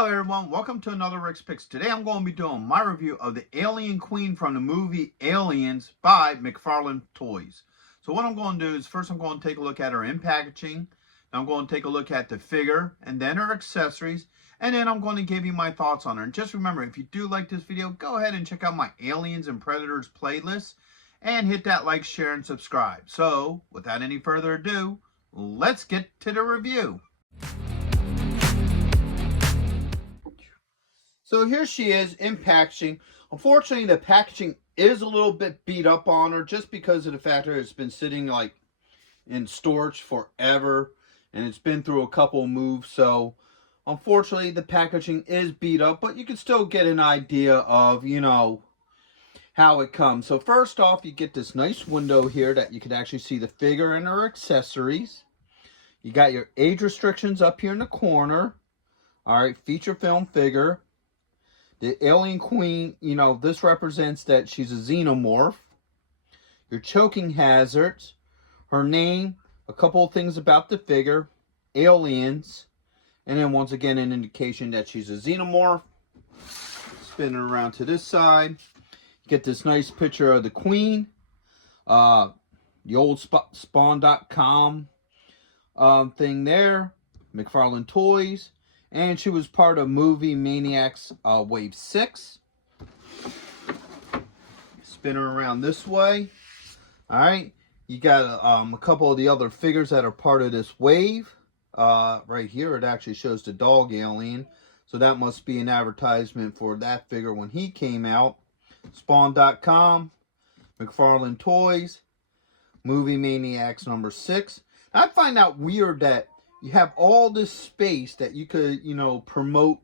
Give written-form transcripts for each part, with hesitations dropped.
Hello everyone, welcome to another Rick's Picks. Today I'm going to be doing my review of the Alien Queen from the movie Aliens by McFarland Toys. So what I'm going to do is first I'm going to take a look at her in packaging. Then I'm going to take a look at the figure and then her accessories. And then I'm going to give you my thoughts on her. And just remember, if you do like this video, go ahead and check out my Aliens and Predators playlist. And hit that like, share, and subscribe. So without any further ado, let's get to the review. So here she is in packaging. Unfortunately, the packaging is a little bit beat up on her just because of the fact that it's been sitting like in storage forever and it's been through a couple moves. So unfortunately, the packaging is beat up, but you can still get an idea of, how it comes. So first off, you get this nice window here that you can actually see the figure and her accessories. You got your age restrictions up here in the corner. All right, feature film figure. The Alien Queen, this represents that she's a Xenomorph. Your choking hazards. Her name, a couple of things about the figure. Aliens. And then once again, an indication that she's a Xenomorph. Spinning around to this side. You get this nice picture of the Queen. The old Spawn.com thing there. McFarland Toys. And she was part of Movie Maniacs Wave 6. Spin her around this way. Alright. You got a couple of the other figures that are part of this wave. Right here it actually shows the dog alien. So that must be an advertisement for that figure when he came out. Spawn.com. McFarland Toys. Movie Maniacs number 6. I find that weird that you have all this space that you could, promote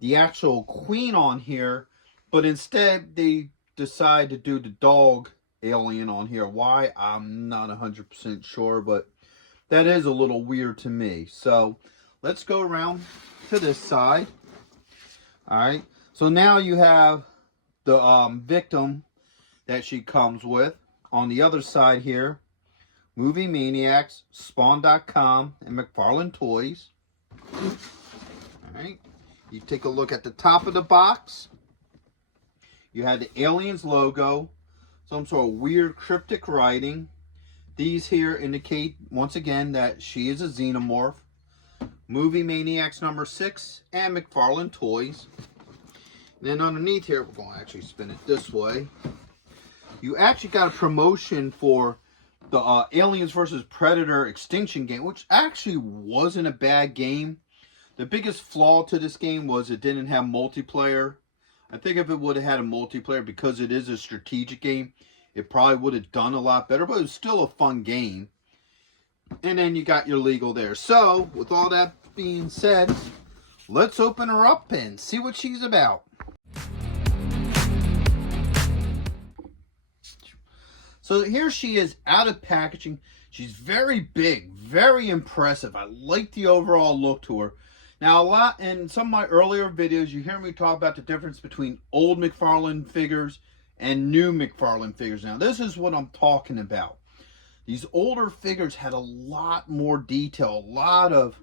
the actual Queen on here, but instead they decide to do the dog alien on here. Why? I'm not 100% sure, but that is a little weird to me. So let's go around to this side. All right. So now you have the victim that she comes with. On the other side here, Movie Maniacs, Spawn.com, and McFarland Toys. Alright. You take a look at the top of the box. You had the Aliens logo. Some sort of weird cryptic writing. These here indicate, once again, that she is a Xenomorph. Movie Maniacs number 6 and McFarland Toys. And then underneath here, we're going to actually spin it this way. You actually got a promotion for the Aliens vs. Predator Extinction game, which actually wasn't a bad game. The biggest flaw to this game was it didn't have multiplayer. I think if it would have had a multiplayer, because it is a strategic game, it probably would have done a lot better, but it was still a fun game. And then you got your legal there. So, with all that being said, let's open her up and see what she's about. So here she is out of packaging. She's very big, very impressive. I like the overall look to her. Now, in some of my earlier videos, you hear me talk about the difference between old McFarlane figures and new McFarlane figures. Now, this is what I'm talking about. These older figures had a lot more detail, a lot of,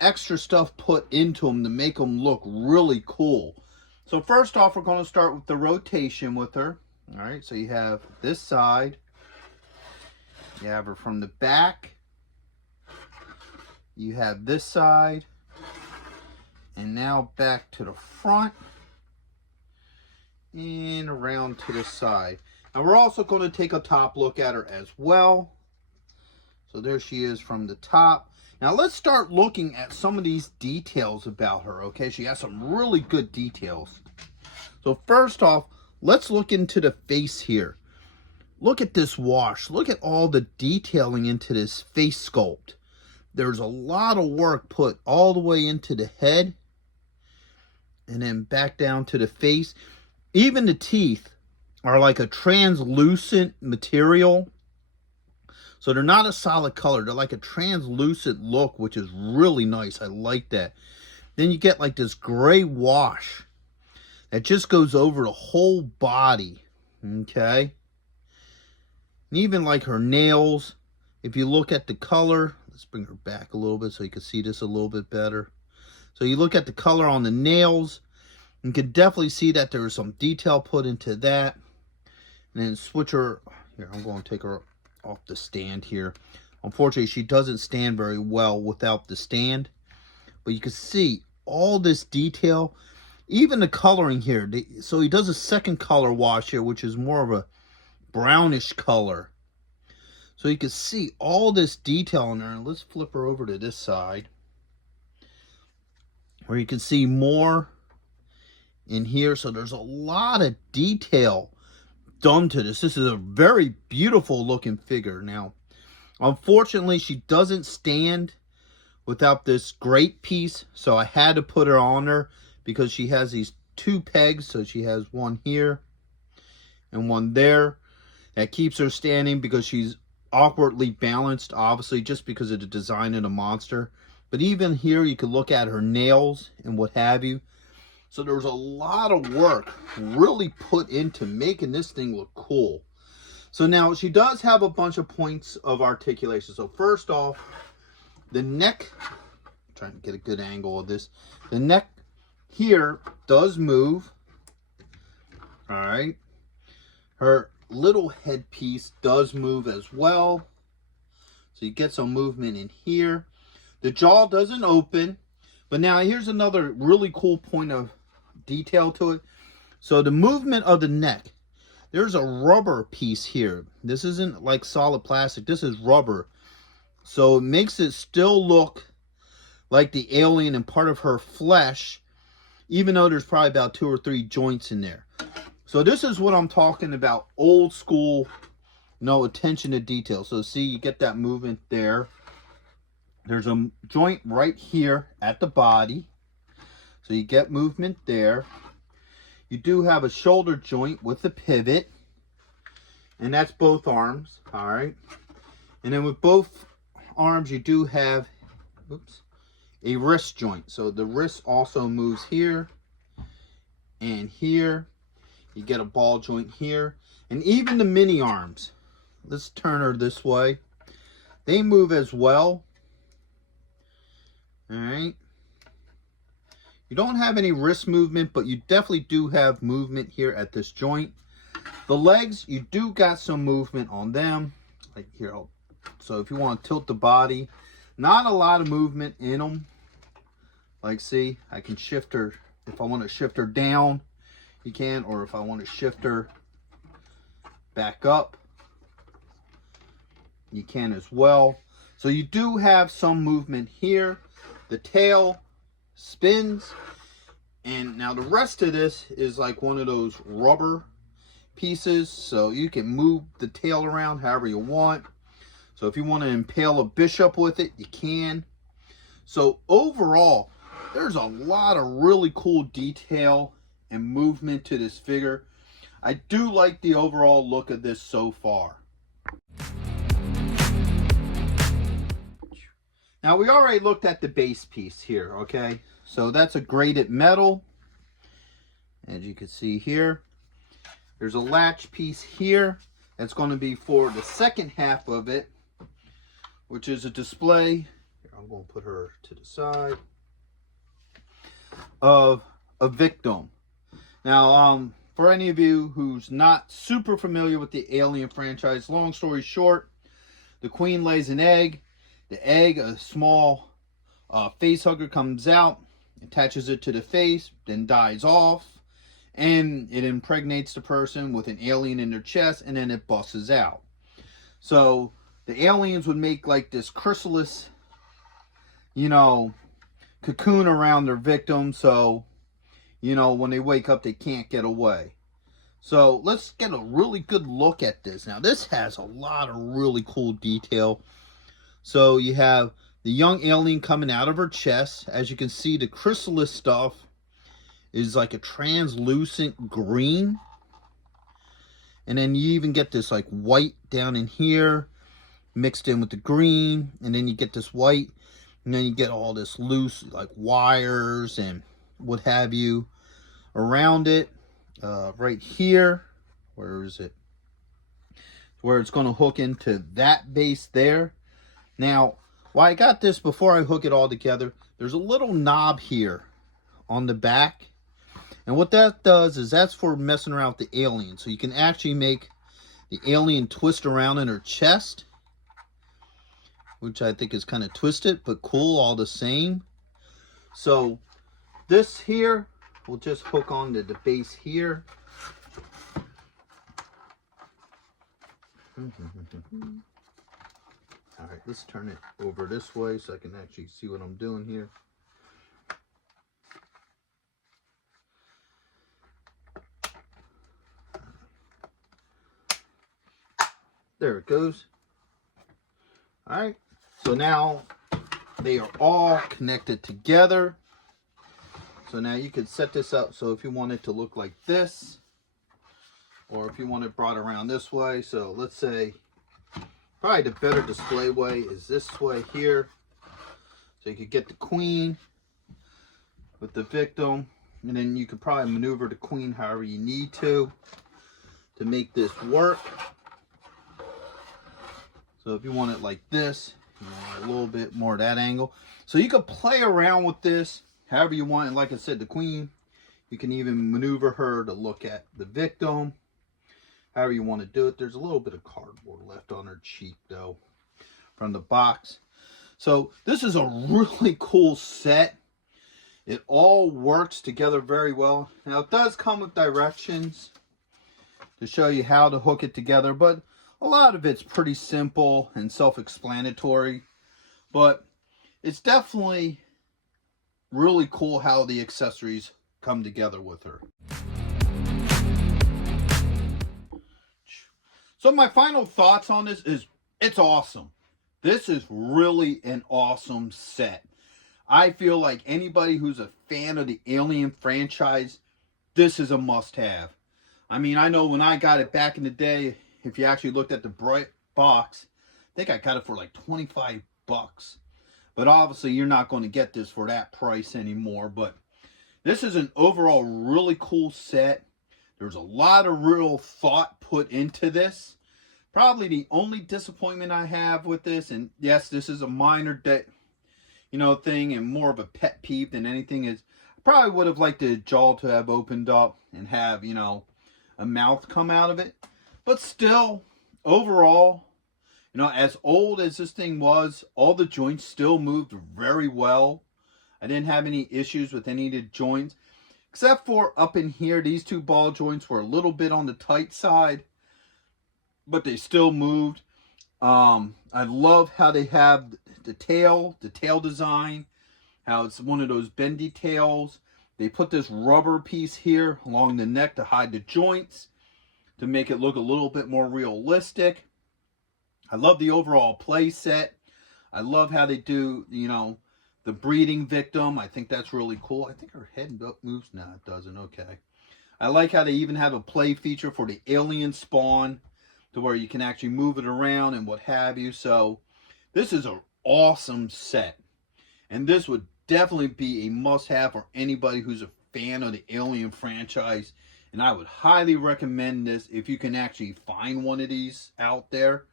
extra stuff put into them to make them look really cool. So first off, we're going to start with the rotation with her. All right, so you have this side. You have her from the back. You have this side. And now back to the front. And around to the side. Now we're also going to take a top look at her as well. So there she is from the top. Now let's start looking at some of these details about her, okay? She has some really good details. So first off, let's look into the face here. Look at this wash. Look at all the detailing into this face sculpt. There's a lot of work put all the way into the head and then back down to the face. Even the teeth are like a translucent material. So they're not a solid color. They're like a translucent look, which is really nice. I like that. Then you get like this gray wash that just goes over the whole body, okay? And even like her nails, if you look at the color, let's bring her back a little bit so you can see this a little bit better. So you look at the color on the nails, you can definitely see that there is some detail put into that. And then switch her, here, I'm going to take her off the stand here. Unfortunately, she doesn't stand very well without the stand. But you can see all this detail, even the coloring here. So he does a second color wash here, which is more of a brownish color. So you can see all this detail in there. Let's flip her over to this side, where you can see more in here. So there's a lot of detail done to this. This is a very beautiful looking figure. Now, unfortunately, she doesn't stand without this grate piece, so I had to put her on her because she has these two pegs. So she has one here and one there. That keeps her standing because she's awkwardly balanced, obviously, just because of the design of the monster. But even here, you can look at her nails and what have you. So there was a lot of work really put into making this thing look cool. So now she does have a bunch of points of articulation. So first off, the neck, I'm trying to get a good angle of this. The neck here does move. All right. Her little headpiece does move as well. So you get some movement in here. The jaw doesn't open. But now here's another really cool point of detail to it. So the movement of the neck, there's a rubber piece here. This isn't like solid plastic. This is rubber. So it makes it still look like the alien and part of her flesh, even though there's probably about 2 or 3 joints in there. So this is what I'm talking about. Old school, attention to detail. So see, you get that movement there. There's a joint right here at the body. So you get movement there. You do have a shoulder joint with the pivot. And that's both arms. All right. And then with both arms, you do have, a wrist joint. So the wrist also moves here and here. You get a ball joint here. And even the mini arms, let's turn her this way, they move as well. All right. You don't have any wrist movement, but you definitely do have movement here at this joint. The legs, you do got some movement on them. Like here, so if you want to tilt the body, not a lot of movement in them. Like see, I can shift her. If I want to shift her down, you can. Or if I want to shift her back up, you can as well. So you do have some movement here. The tail spins, and now the rest of this is like one of those rubber pieces, so you can move the tail around however you want. So if you want to impale a bishop with it, you can. So overall, there's a lot of really cool detail and movement to this figure. I do like the overall look of this so far. Now, we already looked at the base piece here, okay? So that's a graded metal. As you can see here, there's a latch piece here. That's going to be for the second half of it, which is a display. Here, I'm going to put her to the side. Of a victim. Now, for any of you who's not super familiar with the Alien franchise, long story short, the queen lays an egg. The egg, a small face hugger comes out, attaches it to the face, then dies off, and it impregnates the person with an alien in their chest, and then it busts out. So the aliens would make like this chrysalis, cocoon around their victim, so, when they wake up, they can't get away. So let's get a really good look at this. Now, this has a lot of really cool detail. So you have the young alien coming out of her chest. As you can see, the chrysalis stuff is like a translucent green. And then you even get this like white down in here mixed in with the green. And then you get this white. And then you get all this loose like wires and what have you around it. Right here. Where is it? Where it's going to hook into that base there. Now, well, I got this before I hook it all together. there's a little knob here on the back. And what that does is that's for messing around with the alien. So you can actually make the alien twist around in her chest, which I think is kind of twisted, but cool all the same. So this here will just hook onto the base here. All right, let's turn it over this way so I can actually see what I'm doing here. There it goes. All right, so now they are all connected together. So now you could set this up so if you want it to look like this, or if you want it brought around this way. So let's say probably the better display way is this way here. So you could get the queen with the victim, and then you could probably maneuver the queen however you need to make this work. So if you want it like this, you know, a little bit more at that angle. So you could play around with this however you want. And like I said, the queen, you can even maneuver her to look at the victim. However you want to do it. There's a little bit of cardboard left on her cheek though from the box. So this is a really cool set. It all works together very well. Now it does come with directions to show you how to hook it together, but a lot of it's pretty simple and self-explanatory. But it's definitely really cool how the accessories come together with her. So my final thoughts on this is it's awesome. This is really an awesome set. I feel like anybody who's a fan of the Alien franchise, this is a must-have. I mean, I know when I got it back in the day, if you actually looked at the bright box, I think I got it for like 25 bucks. But obviously you're not going to get this for that price anymore. But this is an overall really cool set. There's a lot of real thought put into this. Probably the only disappointment I have with this, and yes, this is a minor thing and more of a pet peeve than anything, is I probably would have liked the jaw to have opened up and have, a mouth come out of it. But still, overall, as old as this thing was, all the joints still moved very well. I didn't have any issues with any of the joints. Except for up in here, these two ball joints were a little bit on the tight side. But they still moved. I love how they have the tail design. How it's one of those bendy tails. They put this rubber piece here along the neck to hide the joints, to make it look a little bit more realistic. I love the overall play set. I love how they do, the breeding victim. I think that's really cool. I think her head moves. No, it doesn't. Okay. I like how they even have a play feature for the alien spawn, to where you can actually move it around and what have you. So this is an awesome set. And this would definitely be a must-have for anybody who's a fan of the Alien franchise. And I would highly recommend this if you can actually find one of these out there.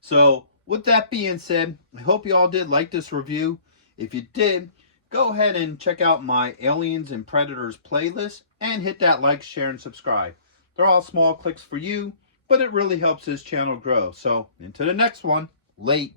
So with that being said, I hope you all did like this review. If you did, go ahead and check out my Aliens and Predators playlist and hit that like, share, and subscribe. They're all small clicks for you, but it really helps this channel grow. So until the next one, late.